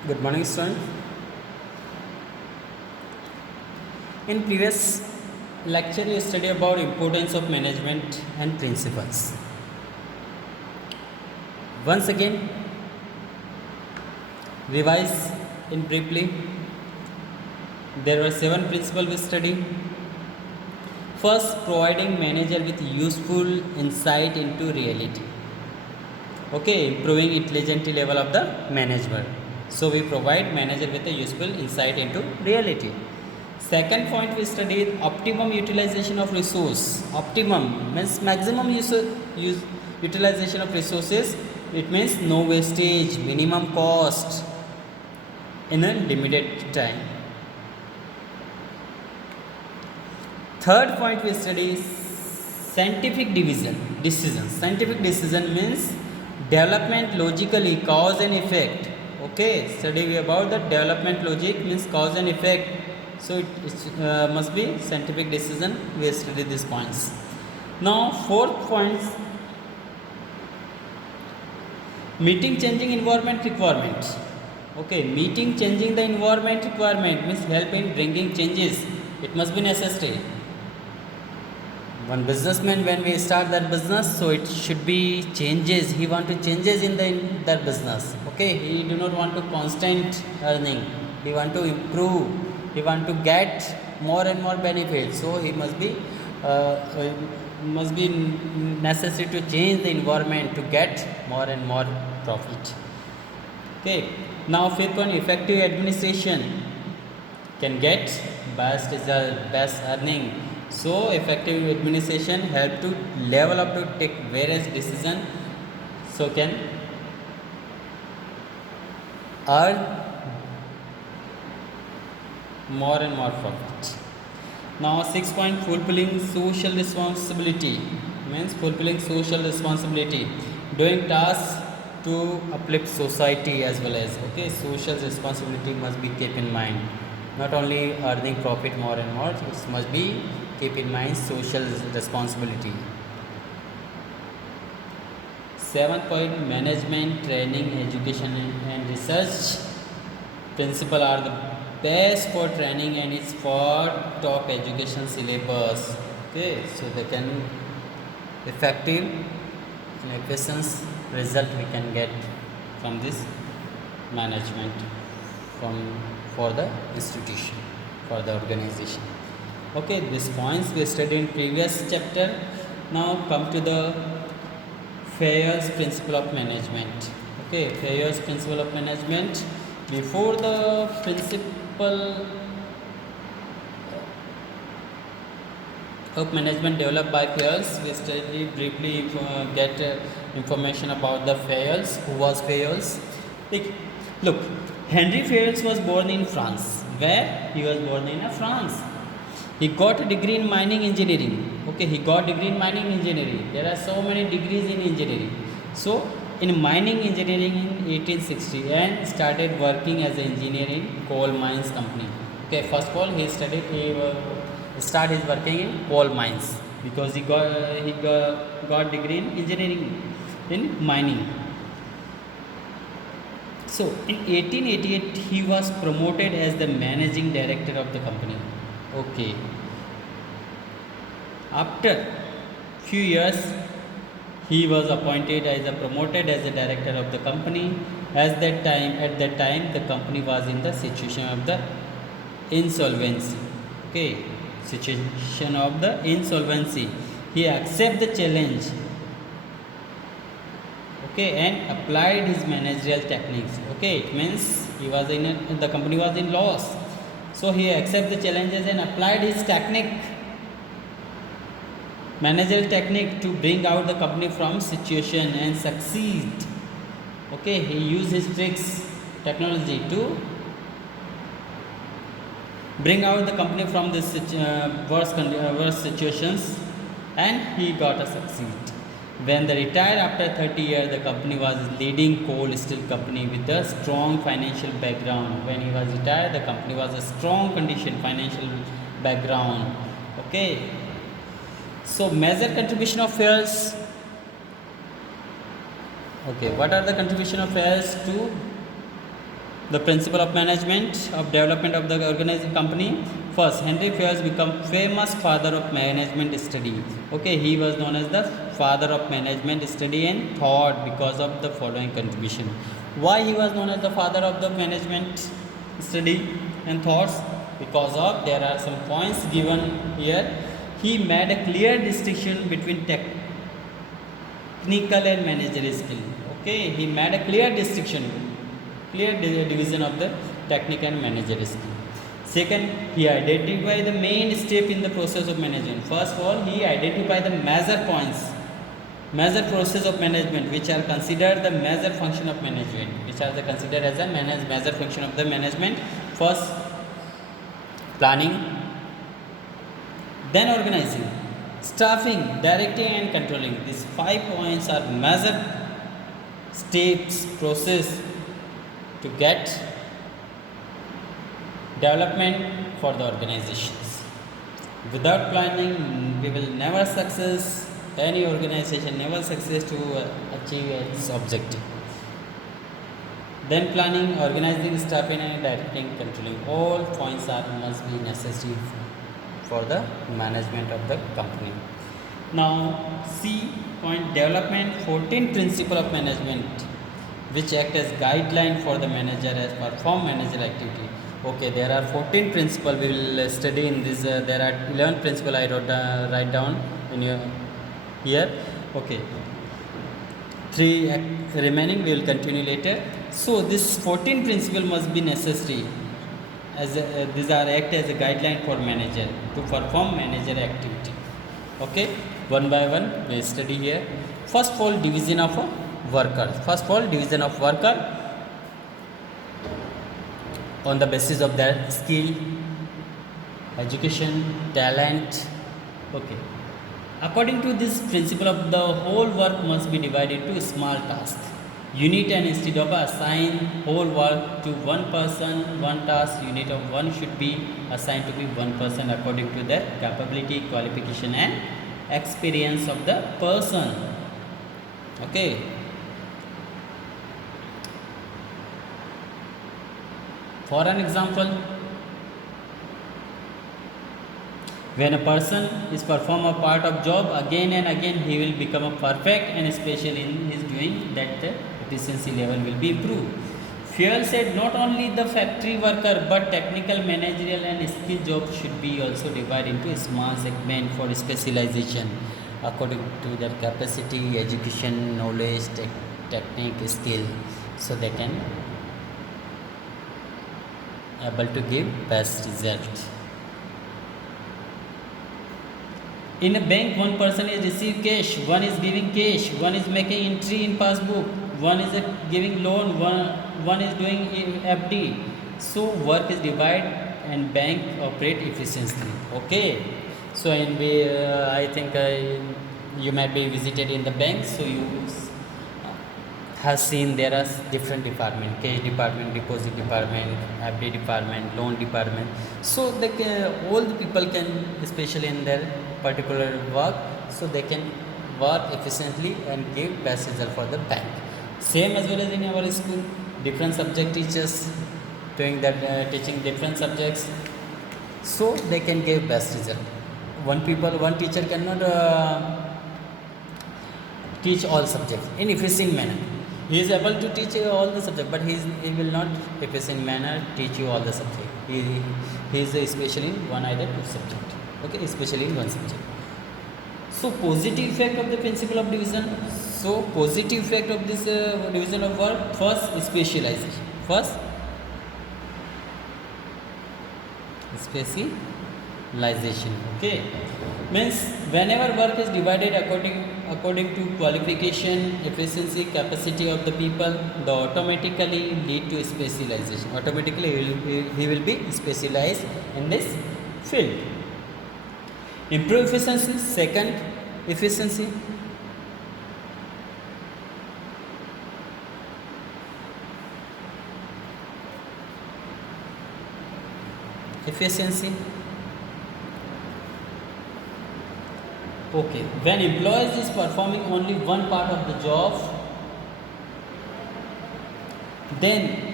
Good morning, student. In previous lecture, we studied about importance of management and principles. Once again, revise in briefly. There were 7 principles we studied. First, providing manager with useful insight into reality. Okay, improving intelligence level of the management. So we provide manager with a useful insight into reality. Second point we studied optimum utilization of resource. Optimum means maximum utilization of resources. It means no wastage, minimum cost in a limited time. Third point we study scientific decision. Scientific decision means development logically, cause and effect. Okay, study about the development logic means cause and effect. So it must be scientific decision. We study these points. Now fourth point, meeting changing environment requirement. Okay, meeting changing the environment requirement means help in bringing changes. It must be necessary. One businessman, when we start that business, so it should be changes. He want to changes in that business. Okay, he do not want to constant earning. He want to improve. He want to get more and more benefits. So he must be necessary to change the environment to get more and more profit. Okay. Now fifth one, effective administration can get best result, best earning. So effective administration help to level up to take various decision. So can earn more and more profit. Now 6 point, fulfilling social responsibility means fulfilling social responsibility, doing tasks to uplift society as well as social responsibility must be kept in mind. Not only earning profit more and more, it must be keep in mind social responsibility. 7th point, management, training, education and research principle are the best for training and it's for top education syllabus. Okay, so they can effective and efficient result we can get from this management for the institution, for the organization. Okay, these points we studied in previous chapter. Now come to the Fayer's principle of management. Okay, Fayer's principle of management. Before the principle of management developed by Fayers, we study briefly get information about the Fayers. Who was Fayers? Look, Henry Fayers was born in France. Where? He was born in France. He got a degree in mining engineering. Okay, he got degree in mining engineering. There are so many degrees in engineering. So, in mining engineering in 1860 and started working as an engineer in coal mines company. Okay, first of all he started his working in coal mines because he got degree in engineering in mining. So, in 1888 he was promoted as the managing director of the company. Okay. After few years, he was appointed as promoted as the director of the company. At that time, the company was in the situation of the insolvency. Okay, situation of the insolvency. He accepted the challenge. Okay, and applied his managerial techniques. Okay, it means the company was in loss. So he accepted the challenges and applied his managerial technique to bring out the company from situation and succeed. Okay, he used his tricks, technology to bring out the company from this worst situations, and he got a succeed. When they retired after 30 years, the company was leading coal steel company with a strong financial background. When he was retired, the company was a strong financial background. Okay. So major contribution of Fayers. Okay, what are the contribution of Fayers to The principle of management of development of the organized company. First, Henry Fay's become famous father of management study. Okay, he was known as the father of management study and thought because of the following contribution. Why he was known as the father of the management study and thoughts? Because of there are some points given here. He made a clear distinction between technical and managerial skill. Okay, he made a clear distinction, clear division of the technical and managerial skill. Second, he identified the main step in the process of management. First of all, he identified the major points, major process of management, which are considered the major function of management, which are considered as a major function of the management. First, planning, then organizing, staffing, directing and controlling. These 5 points are major steps, process to get development for the organizations. Without planning, we will never success, any organization never success to achieve its objective. Then planning, organizing, staffing and directing, controlling. All points must be necessary for the management of the company. Now, C point, development 14 principle of management which act as guideline for the manager as perform managerial activity. Okay, there are 14 principles we will study in this. There are 11 principles I write down in your here. Okay, 3 remaining we will continue later. So this 14 principle must be necessary as these are act as a guideline for manager to perform managerial activity. Okay, one by one we study here. First of all, division of a worker. First of all, division of worker on the basis of their skill, education, talent. Okay. According to this principle of the whole work must be divided into small tasks. Unit, and instead of assign whole work to one person, one task, unit of one should be assigned to be one person according to their capability, qualification and experience of the person. Okay. For an example, when a person is perform a part of job again and again, he will become a perfect, and especially in his doing that the efficiency level will be improved. Fuel said not only the factory worker but technical, managerial and skill jobs should be also divided into a small segment for specialization according to their capacity, education, knowledge, technique, skill, so they can able to give best result. In a bank, one person is receiving cash, one is giving cash, one is making entry in passbook, one is giving loan, one is doing FD. So work is divided and bank operate efficiently. Okay. So in I think you might be visited in the bank, so you have seen there are different department, cash department, deposit department, FD department, loan department. So all the people can, especially in their particular work, so they can work efficiently and give best result for the bank. Same as well as in our school, different subject teachers doing that, teaching different subjects, so they can give best result. One teacher cannot teach all subjects in efficient manner. He is able to teach all the subjects, but he will not efficient manner teach you all the subject. He is especially in one either two subject. Okay, especially in one subject. So positive effect of the principle of division. So positive effect of this division of work. First, specialization. First, specialization. Okay, means whenever work is divided according to qualification, efficiency, capacity of the people, the automatically lead to specialization. Automatically he will be specialized in this field. Improve efficiency. Second, efficiency. Efficiency. Okay, when employees is performing only one part of the job, then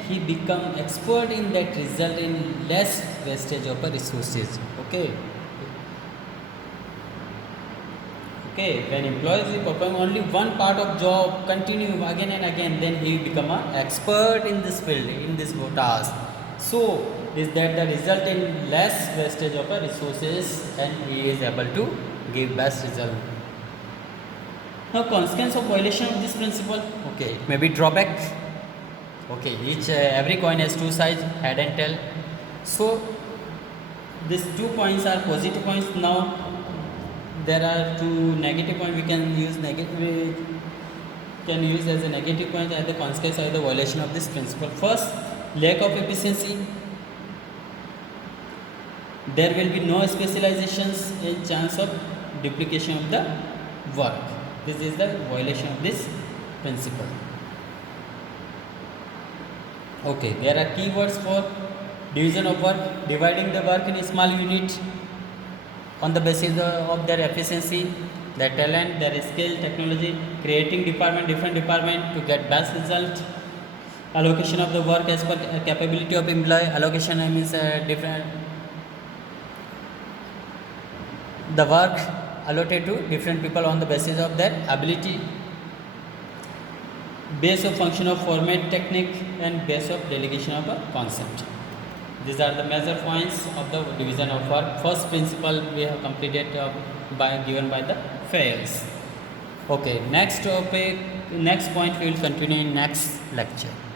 he become expert in that result in less wastage of resources. Okay. Okay, when employees will perform only one part of job, continue again and again, then he will become an expert in this field, in this task. So, is that the result in less wastage of resources, and he is able to give best result. Now, consequence of violation of this principle, okay, it may be drawback. Okay, every coin has two sides, head and tail. So, these 2 points are positive points. Now, there are 2 negative points. We can use as a negative point as the consequence of the violation of this principle. First, lack of efficiency. There will be no specializations and chance of duplication of the work. This is the violation of this principle. Okay, there are keywords for division of work, dividing the work in small units on the basis of their efficiency, their talent, their skill, technology, creating different department to get best result, allocation of the work as per capability of employee, allocation means the work allotted to different people on the basis of their ability, base of function of format technique, and base of delegation of a concept. These are the major points of the division of work. First principle we have completed given by the Fayes. Okay, next topic, next point we will continue in next lecture.